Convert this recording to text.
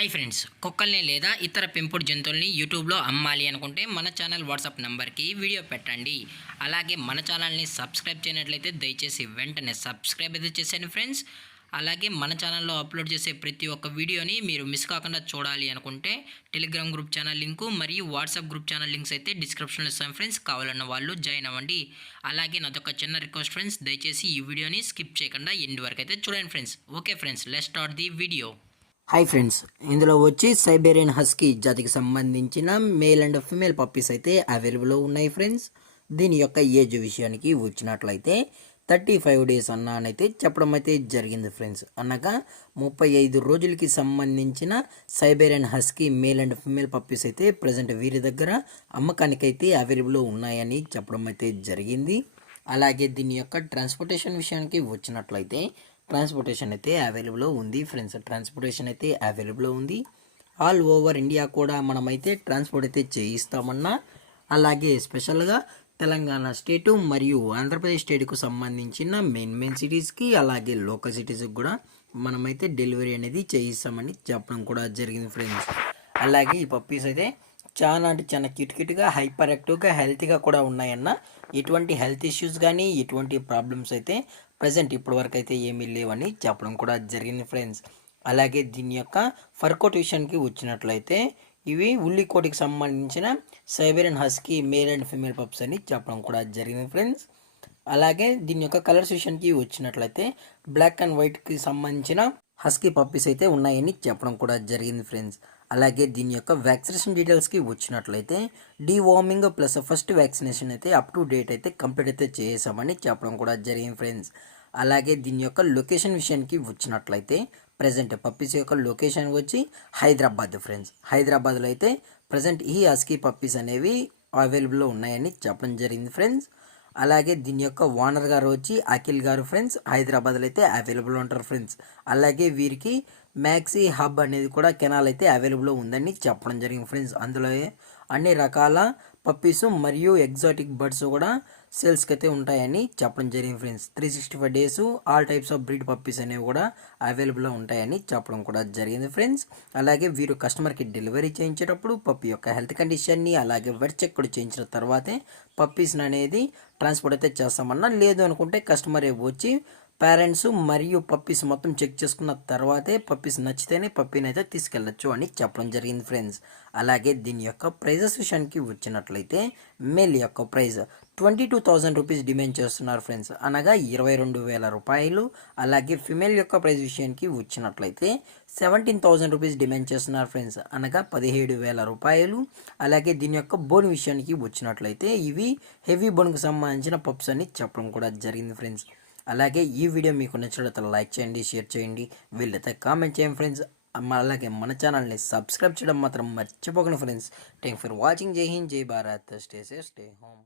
Hi friends, కుక్కల్ని లేదా ఇతర పెంపుడు జంతువుల్ని యూట్యూబ్లో అమ్మాలి అనుకుంటే మన ఛానల్ వాట్సాప్ నెంబర్కి వీడియో పెట్టండి. అలాగే మన ఛానల్ని సబ్స్క్రైబ్ చేయనట్లయితే దయచేసి వెంటనే సబ్స్క్రైబ్ అయితే చేసేయండి ఫ్రెండ్స్. అలాగే మన ఛానల్లో అప్లోడ్ చేసే ప్రతి ఒక్క వీడియోని మీరు మిస్ కాకుండా చూడాలి అనుకుంటే టెలిగ్రామ్ గ్రూప్ ఛానల్ లింకు మరియు వాట్సాప్ గ్రూప్ ఛానల్ లింక్స్ అయితే డిస్క్రిప్షన్లో ఇస్తాను ఫ్రెండ్స్. కావాలన్న వాళ్ళు జాయిన్ అవ్వండి. అలాగే నాదొక చిన్న రిక్వెస్ట్ ఫ్రెండ్స్, దయచేసి ఈ వీడియోని స్కిప్ చేయకుండా ఎండ్ వరకు అయితే చూడండి friends. Okay friends, let's start the video. Hi friends, ఇందులో వచ్చి సైబేరియన్ హస్కీ జాతికి సంబంధించిన మేల్ అండ్ ఫిమేల్ పప్పీస్ అయితే అవైలబుల్లో ఉన్నాయి ఫ్రెండ్స్. దీని యొక్క ఏజ్ విషయానికి వచ్చినట్లయితే 35 డేస్ అన్నానైతే చెప్పడం అయితే జరిగింది ఫ్రెండ్స్. అనగా 35 రోజులకి సంబంధించిన Siberian husky male and female puppies అయితే ప్రజెంట్ వీరి దగ్గర అమ్మకానికైతే అవైలబుల్లో ఉన్నాయని చెప్పడం అయితే జరిగింది. అలాగే దీని యొక్క ట్రాన్స్పోర్టేషన్ విషయానికి వచ్చినట్లయితే ట్రాన్స్పోర్టేషన్ అయితే అవైలబుల్లో ఉంది ఫ్రెండ్స్. ట్రాన్స్పోర్టేషన్ అయితే అవైలబుల్లో ఉంది. ఆల్ ఓవర్ ఇండియా కూడా మనమైతే ట్రాన్స్పోర్ట్ అయితే చేయిస్తామన్నా. అలాగే స్పెషల్గా తెలంగాణ స్టేటు మరియు ఆంధ్రప్రదేశ్ స్టేట్కు సంబంధించిన మెయిన్ సిటీస్కి అలాగే లోకల్ సిటీస్కి కూడా మనమైతే డెలివరీ అనేది చేయిస్తామని చెప్పడం కూడా జరిగింది ఫ్రెండ్స్. అలాగే ఈ పప్పీస్ అయితే చాలా అంటే చాలా క్యూట్గా హైపర్ యాక్టివ్గా హెల్తీగా కూడా ఉన్నాయన్న. ఎటువంటి హెల్త్ ఇష్యూస్ కానీ ఎటువంటి ప్రాబ్లమ్స్ అయితే ప్రజెంట్ ఇప్పటి వరకు అయితే ఏమీ లేవని చెప్పడం కూడా జరిగింది ఫ్రెండ్స్. అలాగే దీని యొక్క ఫర్కోట్ విషయానికి వచ్చినట్లయితే ఇవి ఉల్లికోటికి సంబంధించిన Siberian husky male and female pups అని చెప్పడం కూడా జరిగింది ఫ్రెండ్స్. అలాగే దీని యొక్క కలర్స్ విషయానికి వచ్చినట్లయితే బ్లాక్ అండ్ వైట్కి సంబంధించిన హస్కీ పప్పీస్ అయితే ఉన్నాయని చెప్పడం కూడా జరిగింది ఫ్రెండ్స్. అలాగే దీని యొక్క వ్యాక్సినేషన్ డీటెయిల్స్కి వచ్చినట్లయితే డీవార్మింగ్ ప్లస్ ఫస్ట్ వ్యాక్సినేషన్ అయితే అప్ టు డేట్ అయితే కంప్లీట్ అయితే చేసామని చెప్పడం కూడా జరిగింది ఫ్రెండ్స్. అలాగే దీని యొక్క లొకేషన్ విషయానికి వచ్చినట్లయితే ప్రజెంట్ పప్పీస్ యొక్క లొకేషన్ వచ్చి హైదరాబాద్ ఫ్రెండ్స్. హైదరాబాద్లో అయితే ప్రజెంట్ ఈ హస్కీ పప్పీస్ అనేవి అవైలబుల్లో ఉన్నాయని చెప్పడం జరిగింది ఫ్రెండ్స్. అలాగే దీని యొక్క ఓనర్ గారు వచ్చి అఖిల్ గారు ఫ్రెండ్స్. హైదరాబాద్లో అయితే అవైలబుల్ ఉంటారు ఫ్రెండ్స్. అలాగే వీరికి మ్యాక్సీ హబ్ అనేది కూడా కెనాల్ అయితే అవైలబుల్లో ఉందని చెప్పడం జరిగింది ఫ్రెండ్స్. అందులో అన్ని రకాల పప్పీస్ మరియు ఎగ్జాటిక్ బర్డ్స్ కూడా సేల్స్కి అయితే ఉంటాయని చెప్పడం జరిగింది friends. 365 days all types of breed puppies అనేవి కూడా అవైలబుల్లో ఉంటాయని చెప్పడం కూడా జరిగింది ఫ్రెండ్స్. అలాగే వీరు కస్టమర్కి డెలివరీ చేయించేటప్పుడు పప్పీ యొక్క హెల్త్ కండిషన్ని అలాగే వెట్ చెక్ కూడా చేయించిన తర్వాతే పప్పీస్ని అనేది ట్రాన్స్పోర్ట్ అయితే చేస్తామన్నా. లేదు అనుకుంటే కస్టమర్ వచ్చి పేరెంట్స్ మరియు పప్పీస్ మొత్తం చెక్ చేసుకున్న తర్వాతే పప్పీస్ నచ్చితేనే పప్పీని అయితే తీసుకెళ్ళచ్చు అని చెప్పడం జరిగింది ఫ్రెండ్స్. అలాగే దీని యొక్క ప్రైజెస్ విషయానికి వచ్చినట్లయితే మేల్ యొక్క ప్రైజ్ 22,000 రూపీస్ డిమాండ్ చేస్తున్నారు ఫ్రెండ్స్, అనగా 22,000 రూపాయలు. అలాగే ఫిమేల్ యొక్క ప్రైజ్ విషయానికి వచ్చినట్లయితే 17,000 రూపీస్ డిమాండ్ చేస్తున్నారు ఫ్రెండ్స్, అనగా 17,000 రూపాయలు. అలాగే దీని యొక్క బోన్ విషయానికి వచ్చినట్లయితే ఇవి హెవీ బోన్కి సంబంధించిన పప్స్ అని చెప్పడం కూడా జరిగింది ఫ్రెండ్స్. అలాగే ఈ వీడియో మీకు నచ్చినట్లయితే లైక్ చేయండి, షేర్ చేయండి, వీళ్ళైతే కామెంట్ చేయండి ఫ్రెండ్స్. అలాగే మన ఛానల్ని సబ్స్క్రైబ్ చేయడం మాత్రం మర్చిపోకండి ఫ్రెండ్స్. Thank for watching. జై హింద్, జై Bharat, stay safe, stay home.